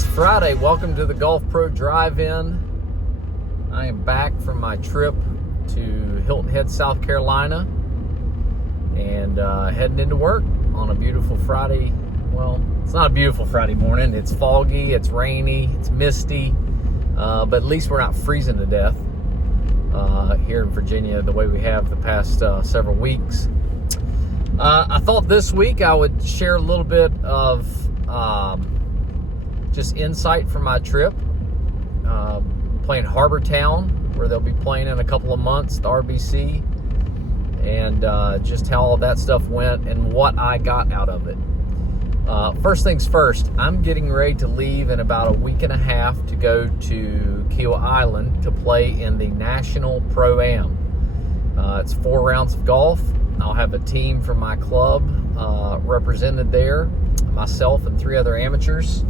It's Friday. Welcome to the Golf Pro Drive-In. I am back from my trip to Hilton Head, South Carolina, and heading into work on a beautiful Friday. Well, it's not a beautiful Friday morning. It's foggy, it's rainy, it's misty, but at least we're not freezing to death here in Virginia the way we have the past several weeks. I thought this week I would share a little bit of just insight from my trip, playing Harbour Town, where they'll be playing in a couple of months, the RBC, and just how all that stuff went and what I got out of it. First things first, I'm getting ready to leave in about a week and a half to go to Heron Island to play in the National Pro-Am. It's 4 rounds of golf. I'll have a team from my club represented there, myself and 3 other amateurs.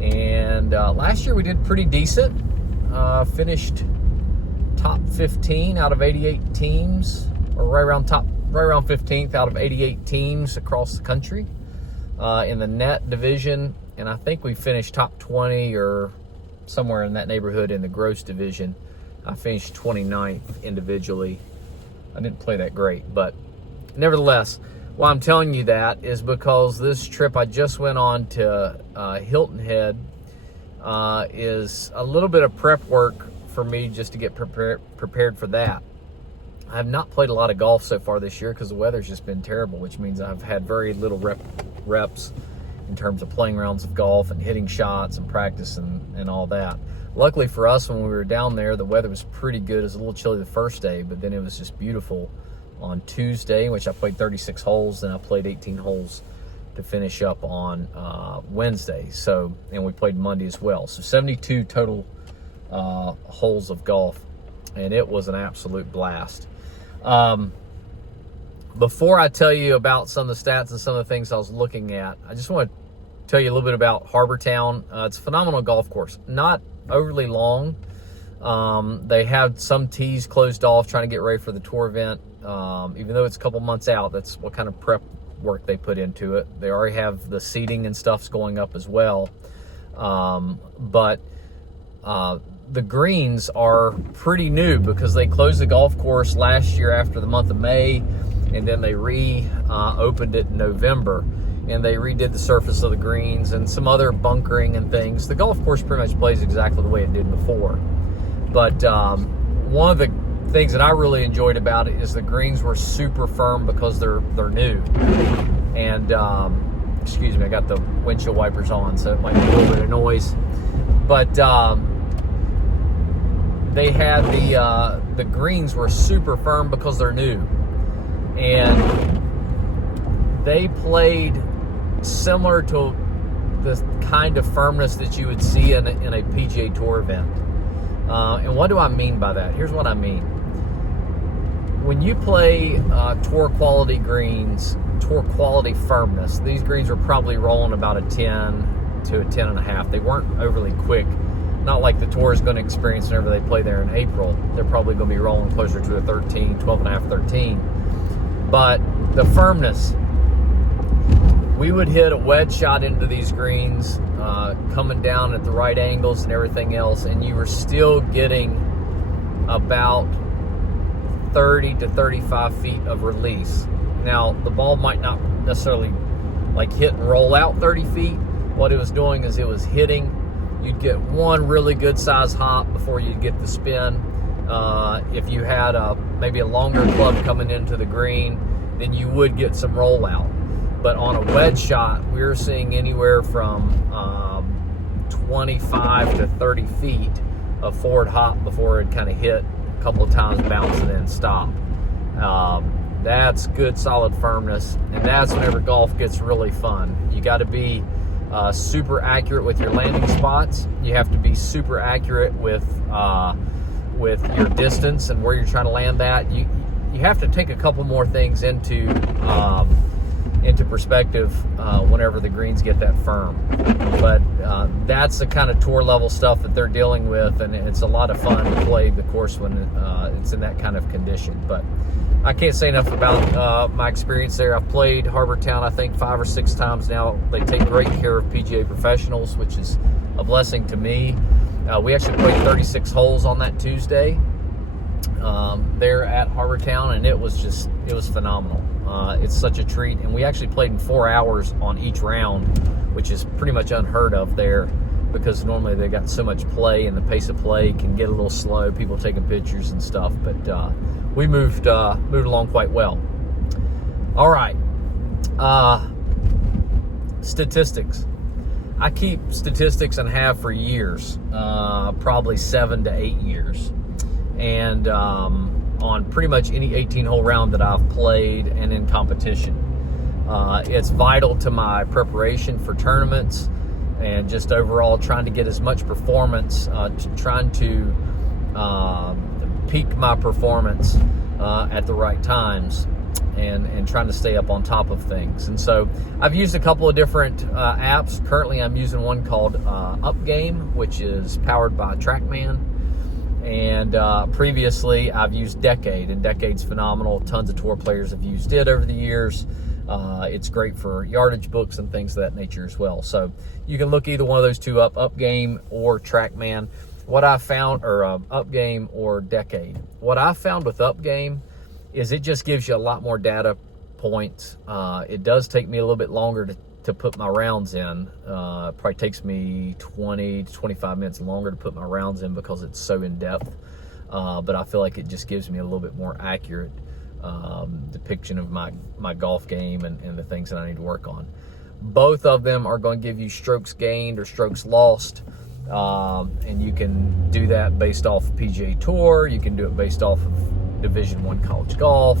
And last year we did pretty decent. Finished top 15 out of 88 teams, or right around 15th out of 88 teams across the country in the net division. And I think we finished top 20 or somewhere in that neighborhood in the gross division. I finished 29th individually. I didn't play that great, but nevertheless, why I'm telling you that is because this trip I just went on to Hilton Head is a little bit of prep work for me just to get prepared for that. I have not played a lot of golf so far this year because the weather's just been terrible, which means I've had very little reps in terms of playing rounds of golf and hitting shots and practice and all that. Luckily for us, when we were down there, the weather was pretty good. It was a little chilly the first day, but then it was just beautiful on Tuesday, which I played 36 holes, and I played 18 holes to finish up on Wednesday. So, and we played Monday as well. So 72 total holes of golf, and it was an absolute blast. Before I tell you about some of the stats and some of the things I was looking at, I just want to tell you a little bit about Harbour Town. It's a phenomenal golf course, not overly long. They had some tees closed off trying to get ready for the tour event. Even though it's a couple months out, that's what kind of prep work they put into it. They already have the seating and stuff's going up as well. But the greens are pretty new because they closed the golf course last year after the month of May, and then they opened it in November, and they redid the surface of the greens and some other bunkering and things. The golf course pretty much plays exactly the way it did before. But one of the things that I really enjoyed about it is the greens were super firm because they're new. And excuse me, I got the windshield wipers on, so it might be a little bit of noise. But they had the greens were super firm because they're new, and they played similar to the kind of firmness that you would see in a PGA Tour event. And what do I mean by that? Here's what I mean. When you play tour quality greens, tour quality firmness, these greens were probably rolling about a 10 to a 10.5. They weren't overly quick. Not like the tour is going to experience whenever they play there in April. They're probably going to be rolling closer to a 13, 12.5, 13. But the firmness, we would hit a wedge shot into these greens, coming down at the right angles and everything else, and you were still getting about 30 to 35 feet of release. Now, the ball might not necessarily like hit and roll out 30 feet. What it was doing is it was hitting. You'd get one really good size hop before you'd get the spin. If you had maybe a longer club coming into the green, then you would get some rollout. But on a wedge shot, we were seeing anywhere from 25 to 30 feet of forward hop before it kind of hit a couple of times, bounce, and then stop. That's good, solid firmness, and that's whenever golf gets really fun. You got to be super accurate with your landing spots. You have to be super accurate with your distance and where you're trying to land that. You have to take a couple more things into perspective whenever the greens get that firm. But that's the kind of tour level stuff that they're dealing with, and it's a lot of fun to play the course when it's in that kind of condition. But I can't say enough about my experience there. I've played Harbour Town, I think, 5 or 6 times now. They take great care of PGA professionals, which is a blessing to me. We actually played 36 holes on that Tuesday there at Harbour Town, and it was phenomenal. It's such a treat, and we actually played in 4 hours on each round, which is pretty much unheard of there, because normally they got so much play, and the pace of play can get a little slow, people taking pictures and stuff, but we moved along quite well. All right, statistics. I keep statistics and have for years, probably 7 to 8 years, and on pretty much any 18-hole round that I've played and in competition. It's vital to my preparation for tournaments and just overall trying to get as much performance, trying to peak my performance at the right times, and trying to stay up on top of things. And so I've used a couple of different apps. Currently I'm using one called UpGame, which is powered by Trackman. And previously I've used Decade, and Decade's phenomenal. Tons of tour players have used it over the years. It's great for yardage books and things of that nature as well. So you can look either one of those two up, UpGame or Trackman. What I found, or UpGame or Decade. What I found with UpGame is it just gives you a lot more data points. It does take me a little bit longer to put my rounds in. Probably takes me 20 to 25 minutes longer to put my rounds in because it's so in-depth. But I feel like it just gives me a little bit more accurate depiction of my golf game and the things that I need to work on. Both of them are going to give you strokes gained or strokes lost. And you can do that based off PGA Tour. You can do it based off of Division I college golf.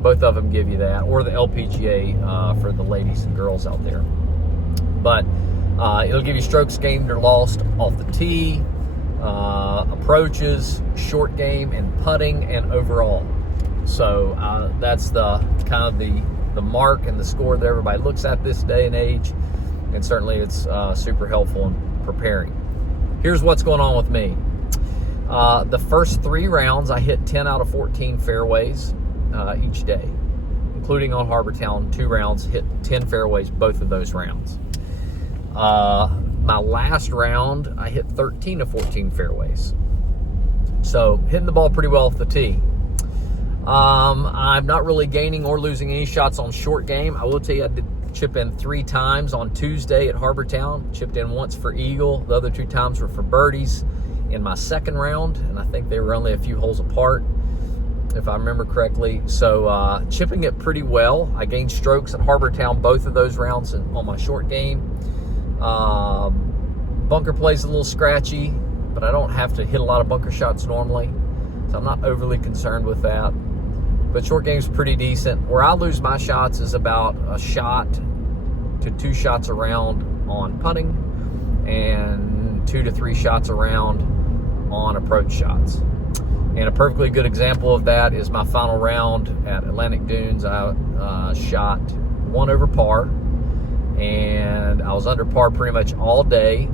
Both of them give you that, or the LPGA for the ladies and girls out there. But it'll give you strokes gained or lost off the tee, approaches, short game, and putting, and overall. So that's the kind of the mark and the score that everybody looks at this day and age, and certainly it's super helpful in preparing. Here's what's going on with me. The first 3 rounds, I hit 10 out of 14 fairways each day, including on Harbour Town. 2 rounds, hit 10 fairways both of those rounds. My last round, I hit 13 of 14 fairways. So hitting the ball pretty well off the tee. I'm not really gaining or losing any shots on short game. I will tell you, I did chip in 3 times on Tuesday at Harbour Town. Chipped in once for eagle. The other 2 times were for birdies in my second round, and I think they were only a few holes apart, if I remember correctly. So chipping it pretty well. I gained strokes at Harbour Town both of those rounds on my short game. Bunker play's a little scratchy, but I don't have to hit a lot of bunker shots normally, so I'm not overly concerned with that. But short game's pretty decent. Where I lose my shots is about a shot to 2 shots around on putting, and 2 to 3 shots around on approach shots. And a perfectly good example of that is my final round at Atlantic Dunes. I shot 1 over par, and I was under par pretty much all day.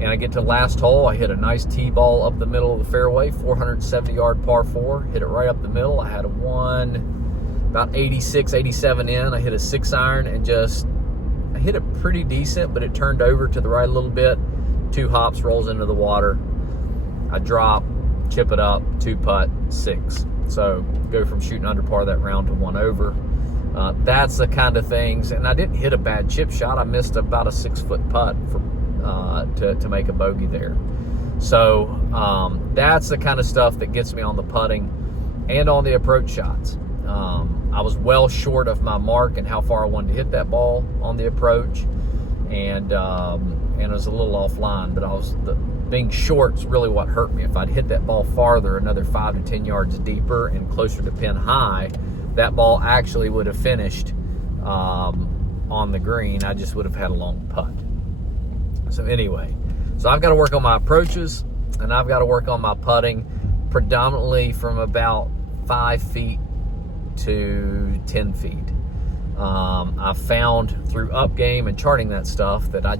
And I get to the last hole, I hit a nice tee ball up the middle of the fairway, 470-yard par 4, hit it right up the middle. I had a one about 86, 87 in. I hit a 6-iron and I hit it pretty decent, but it turned over to the right a little bit. 2 hops, rolls into the water. I drop, chip it up, 2-putt, 6. So go from shooting under par that round to 1 over. That's the kind of things, and I didn't hit a bad chip shot. I missed about a 6-foot putt to make a bogey there. So that's the kind of stuff that gets me on the putting and on the approach shots. I was well short of my mark and how far I wanted to hit that ball on the approach, and it was a little offline, but being short's really what hurt me. If I'd hit that ball farther, another 5 to 10 yards deeper and closer to pin high, that ball actually would have finished on the green. I just would have had a long putt. So anyway, so I've got to work on my approaches, and I've got to work on my putting, predominantly from about 5 feet to 10 feet. I've found through UpGame and charting that stuff that I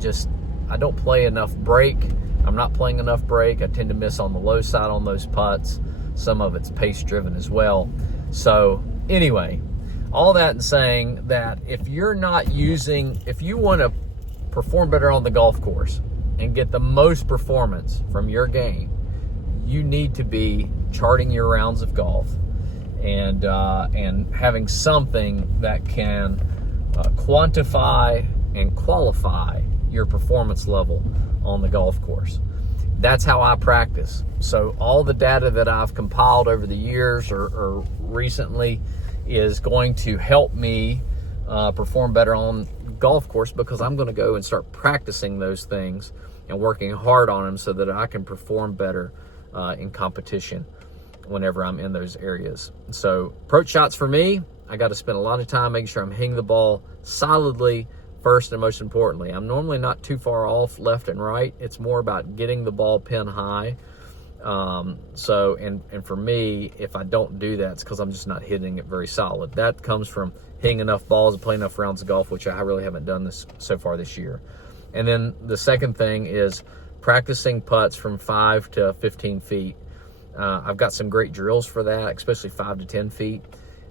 don't play enough break. I'm not playing enough break. I tend to miss on the low side on those putts. Some of it's pace driven as well. So anyway, all that in saying that if you want to perform better on the golf course, and get the most performance from your game, you need to be charting your rounds of golf and having something that can quantify and qualify your performance level on the golf course. That's how I practice. So all the data that I've compiled over the years or recently is going to help me perform better on golf course, because I'm going to go and start practicing those things and working hard on them so that I can perform better in competition whenever I'm in those areas. So approach shots for me, I got to spend a lot of time making sure I'm hitting the ball solidly first, and most importantly, I'm normally not too far off left and right. It's more about getting the ball pin high. And for me, if I don't do that, it's because I'm just not hitting it very solid. That comes from hitting enough balls and playing enough rounds of golf, which I really haven't done this so far this year. And then the second thing is practicing putts from 5 to 15 feet. I've got some great drills for that, especially 5 to 10 feet.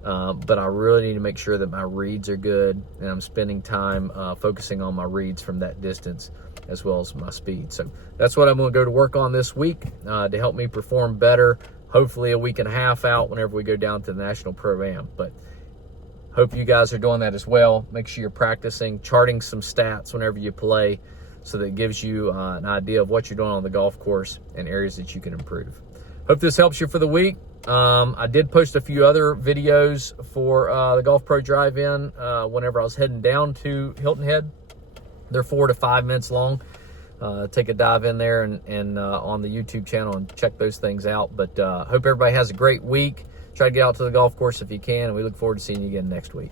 But I really need to make sure that my reads are good, and I'm spending time focusing on my reads from that distance as well as my speed. So that's what I'm going to go to work on this week to help me perform better, hopefully a week and a half out whenever we go down to the National Pro-Am. But hope you guys are doing that as well. Make sure you're practicing, charting some stats whenever you play, so that it gives you an idea of what you're doing on the golf course and areas that you can improve. Hope this helps you for the week. I did post a few other videos for the Golf Pro Drive-In whenever I was heading down to Hilton Head. They're 4 to 5 minutes long. Take a dive in there and on the YouTube channel and check those things out. But hope everybody has a great week. Try to get out to the golf course if you can, and we look forward to seeing you again next week.